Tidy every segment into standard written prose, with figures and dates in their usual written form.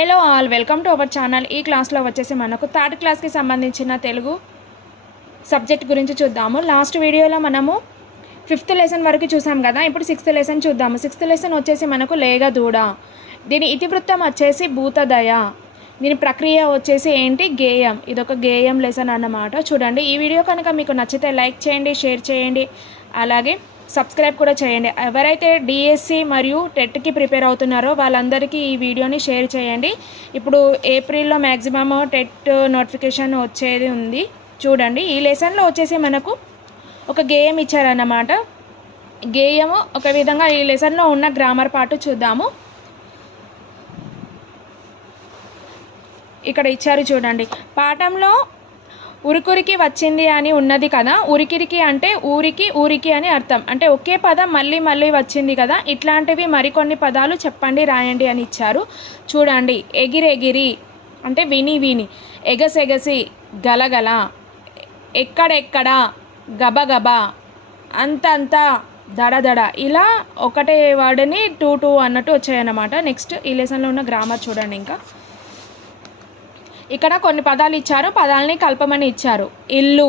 Hello all, welcome to our channel. ఈ క్లాస్లో వచ్చేసి మనకు థర్డ్ క్లాస్కి సంబంధించిన తెలుగు సబ్జెక్ట్ గురించి చూద్దాము. లాస్ట్ వీడియోలో మనము 5th లెసన్ వరకు చూసాం కదా. ఇప్పుడు 6th లెసన్ చూద్దాము. 6th లెసన్ వచ్చేసి మనకు లేగ దూడ. దీని ఇతివృత్తం వచ్చేసి భూతదయ. దీని ప్రక్రియ వచ్చేసి ఏంటి, గేయం. ఇదొక గేయం లెసన్ అన్నమాట. చూడండి, ఈ వీడియో కనుక మీకు నచ్చితే లైక్ చేయండి, షేర్ చేయండి, అలాగే సబ్స్క్రైబ్ కూడా చేయండి. ఎవరైతే డిఎస్సి మరియు టెట్కి ప్రిపేర్ అవుతున్నారో వాళ్ళందరికీ ఈ వీడియోని షేర్ చేయండి. ఇప్పుడు ఏప్రిల్లో మ్యాక్సిమమ్ టెట్ నోటిఫికేషన్ వచ్చేది ఉంది. చూడండి, ఈ లెసన్లో వచ్చేసి మనకు ఒక గేయం ఇచ్చారన్నమాట. గేయము ఒక విధంగా ఈ లెసన్లో ఉన్న గ్రామర్ పార్ట్ చూద్దాము. ఇక్కడ ఇచ్చారు చూడండి. పాఠంలో ఉరికురికి వచ్చింది అని ఉన్నది కదా. ఉరికిరికి అంటే ఊరికి ఊరికి అని అర్థం. అంటే ఒకే పదం మళ్ళీ మళ్ళీ వచ్చింది కదా. ఇట్లాంటివి మరికొన్ని పదాలు చెప్పండి, రాయండి అని ఇచ్చారు. చూడండి, ఎగిరెగిరి అంటే విని విని, ఎగసెగసి గలగల, ఎక్కడెక్కడ గబగబ, అంతంత దడదడ, ఇలా ఒకటే వర్డ్ని టూ అన్నట్టు వచ్చాయన్నమాట. నెక్స్ట్ ఈ లెసన్లో ఉన్న గ్రామర్ చూడండి. ఇంకా ఇక్కడ కొన్ని పదాలు ఇచ్చారు, పదాలని కల్పమని ఇచ్చారు. ఇల్లు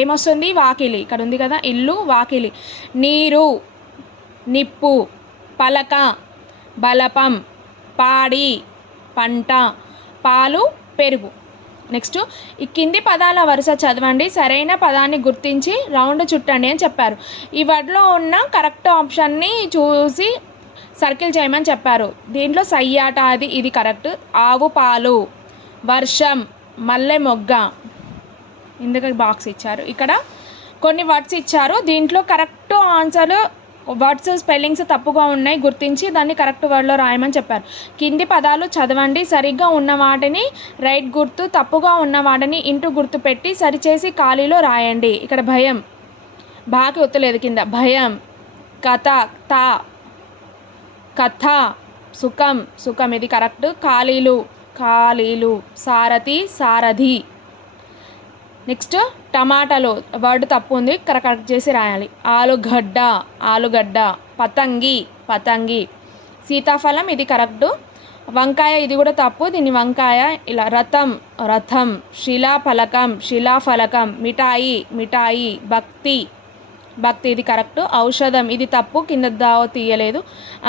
ఏమొస్తుంది, వాకిలి. ఇక్కడ ఉంది కదా, ఇల్లు వాకిలి. నీరు నిప్పు, పలక బలపం, పాడి పంట, పాలు పెరుగు. నెక్స్ట్ ఈ కింది పదాల వరుస చదవండి, సరైన పదాన్ని గుర్తించి రౌండ్ చుట్టండి అని చెప్పారు. ఈ వర్డ్లో ఉన్న కరెక్ట్ ఆప్షన్ని చూసి సర్కిల్ చేయమని చెప్పారు. దీంట్లో సయ్యాట ఇది కరెక్ట్. ఆవు పాలు, వర్షం, మల్లె మొగ్గ. ఇందుకు బాక్స్ ఇచ్చారు. ఇక్కడ కొన్ని వర్డ్స్ ఇచ్చారు. దీంట్లో కరెక్ట్ ఆన్సర్ వర్డ్స్ స్పెల్లింగ్స్ తప్పుగా ఉన్నాయి, గుర్తించి దాన్ని కరెక్ట్ వర్డ్లో రాయమని చెప్పారు. కింది పదాలు చదవండి, సరిగ్గా ఉన్న వాటిని రైట్ గుర్తు, తప్పుగా ఉన్న వాటిని ఇంటూ గుర్తు పెట్టి సరిచేసి ఖాళీలో రాయండి. ఇక్కడ భయం, బాకి ఒత్తలేదు కింద. భయం. కథ, తా, కథ. సుఖం, సుఖం ఇది కరెక్ట్. ఖాళీలు, ఖాళీలు. సారథి, సారథి. నెక్స్ట్ టమాటాలు వర్డ్ తప్పు ఉంది, కరెక్ట్ చేసి రాయాలి. ఆలుగడ్డ, ఆలుగడ్డ. పతంగి, పతంగి. సీతాఫలం ఇది కరెక్ట్. వంకాయ ఇది కూడా తప్పు, దీన్ని వంకాయ. ఇలా రథం, రథం. శిలాఫలకం, శిలాఫలకం. మిఠాయి, మిఠాయి. భక్తి, భక్తి ఇది కరెక్ట్. ఔషధం ఇది తప్పు, కింద దావ తీయలేదు.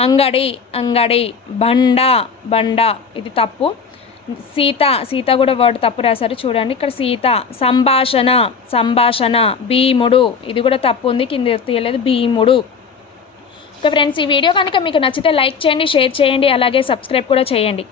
అంగడి, అంగడి. బండ, బండ ఇది తప్పు. సీత, సీత కూడా వర్డ్ తప్పు రాశారు చూడండి. ఇక్కడ సీత. సంభాషణ, సంభాషణ. భీముడు ఇది కూడా తప్పు ఉంది, కింద తీయలేదు. భీముడు. ఓకే ఫ్రెండ్స్, ఈ వీడియో కనుక మీకు నచ్చితే లైక్ చేయండి, షేర్ చేయండి, అలాగే సబ్స్క్రైబ్ కూడా చేయండి.